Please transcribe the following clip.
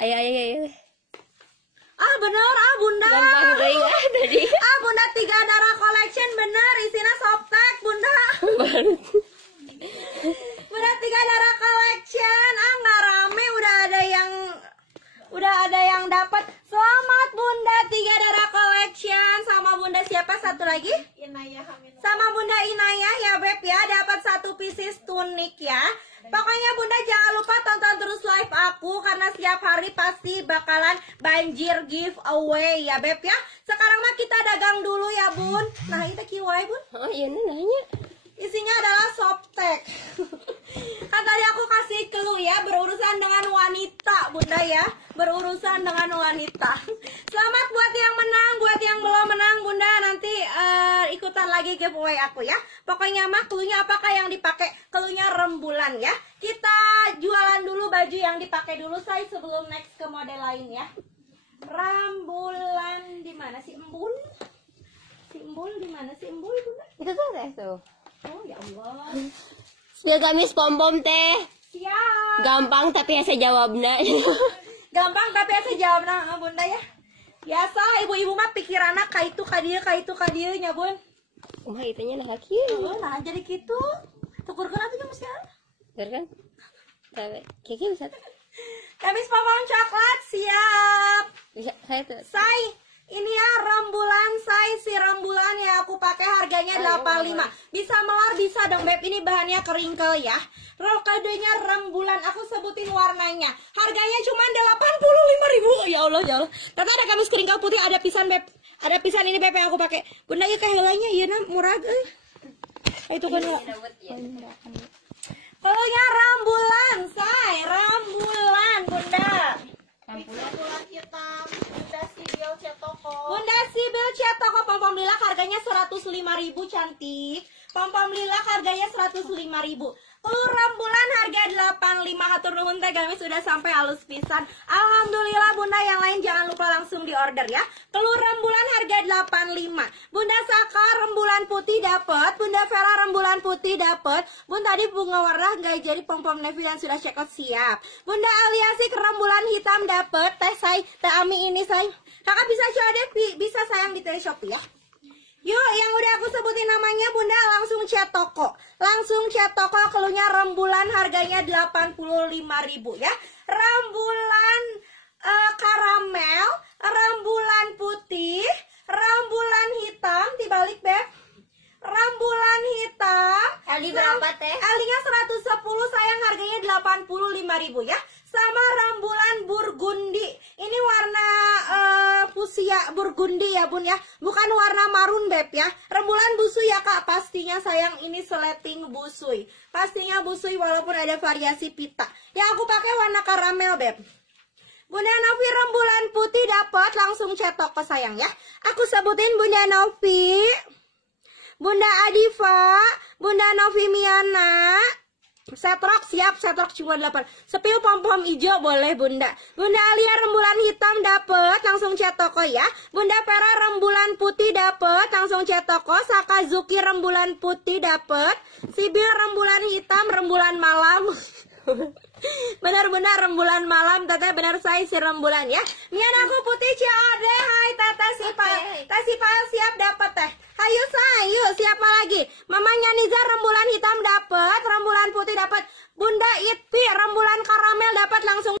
Ayo, ayo, ayo. Ah bener, ah bunda. Gampang deh ya tadi. Ah bunda 3 darah collection bener, isinya softtek bunda. Baru. Bunda 3 darah collection, ah nggak rame, udah ada yang dapat. Selamat bunda 3 darah collection, sama bunda siapa satu lagi? Inaya Sama bunda Inaya ya beb ya, dapat 1 pieces tunik ya. Pokoknya bunda jangan lupa tonton terus live aku, karena setiap hari pasti bakalan banjir giveaway ya beb ya. Sekarang mah kita dagang dulu ya bun. Nah itu kiwai bun. Oh iya nanya. Isinya adalah softtek. Kan tadi aku kasih clue ya, berurusan dengan wanita bunda ya, berurusan dengan wanita. Selamat buat yang menang, buat yang belum menang bunda, nanti ikutan lagi giveaway aku ya. Pokoknya mah cluenya apakah yang dipakai, cluenya rembulan ya. Kita jualan dulu baju yang dipakai dulu saya sebelum next ke model lain ya. Rembulan di mana sih embul? Si embul di mana sih embul bunda? Itu tuh teh tuh. Oh ya Allah. Sudah gamis pom-pom teh. Siap. Gampang tapi ya saya jawabnya. Gampang tapi saya jawab nah bunda ya. Biasa ibu-ibu mah pikiranna ka itu ka dieu nya bun. Umah itunya nah kieu. Oh, nah jadi gitu. Tukurkeun atuh mesti. Bener kan? Tapi Kiki bisa tuh. Kamis pom-pom coklat siap. Bisa saya tuh. Say, ini ya rembulan say, si rembulan ya aku pakai harganya 85. Bisa melar bisa dong beb, ini bahannya keringkel ya. Kadenya rembulan, aku sebutin warnanya. Harganya cuma 85.000. Ya Allah ya Allah. Ternyata ada gamis keringkel putih, ada pisan beb. Ada pisan ini beb yang aku pakai. Bunda ieu kahelanya ieu na murah euy. Itu kan. Kalaunya rembulan say, rembulan bunda. bulan hitam, Bunda Sibil Cetoko. Bunda Sibil Cetoko pom-pom lilac harganya 105.000 cantik. Pom-pom lilac harganya 105.000. Telur rembulan harga 85. Hatur nuhun teh gamis sudah sampai halus pisan. Alhamdulillah bunda, yang lain jangan lupa langsung di order ya. Telur rembulan harga 85. Bunda Saka rembulan putih dapat, Bunda Vera rembulan putih dapat. Bun tadi bunga warna nggak jadi pom-pom Nevi dan sudah check out siap. Bunda Aliasik rembulan hitam dapat. Teh say, teh Ami ini say. Kakak bisa coba deh, bisa sayang di Shopee ya. Yuk, yang udah aku sebutin namanya bunda langsung chat toko. Langsung chat toko, keluarnya rembulan harganya 85.000 ya. Rembulan karamel, rembulan putih, rembulan hitam, dibalik beb. Rembulan hitam. Eli berapa teh? Elinya 110, sayang harganya 85.000 ya. Sama rembulan burgundi. Ini warna fuchsia burgundi ya bun ya. Bukan warna marun beb ya. Rembulan busui ya kak. Pastinya sayang ini sleting busui. Pastinya busui walaupun ada variasi pita. Yang aku pakai warna karamel beb. Bunda Novi rembulan putih dapat, langsung cetok ke sayang ya. Aku sebutin Bunda Novi, Bunda Adifa, Bunda Novi Miana. Setrok siap, setrok cuma 8. Sepil pom-pom hijau boleh bunda. Bunda Alia rembulan hitam dapet, langsung chat toko ya. Bunda Vera rembulan putih dapet, langsung chat toko. Sakazuki rembulan putih dapet. Sibil rembulan hitam, rembulan malam. Benar-benar rembulan malam, teteh benar saya si rembulan ya. Mian aku putih COD, hai teteh Sipal siap dapat teh. Hayu sayu, siapa lagi? Mamanya Niza rembulan hitam dapat, rembulan putih dapat. Bunda Iti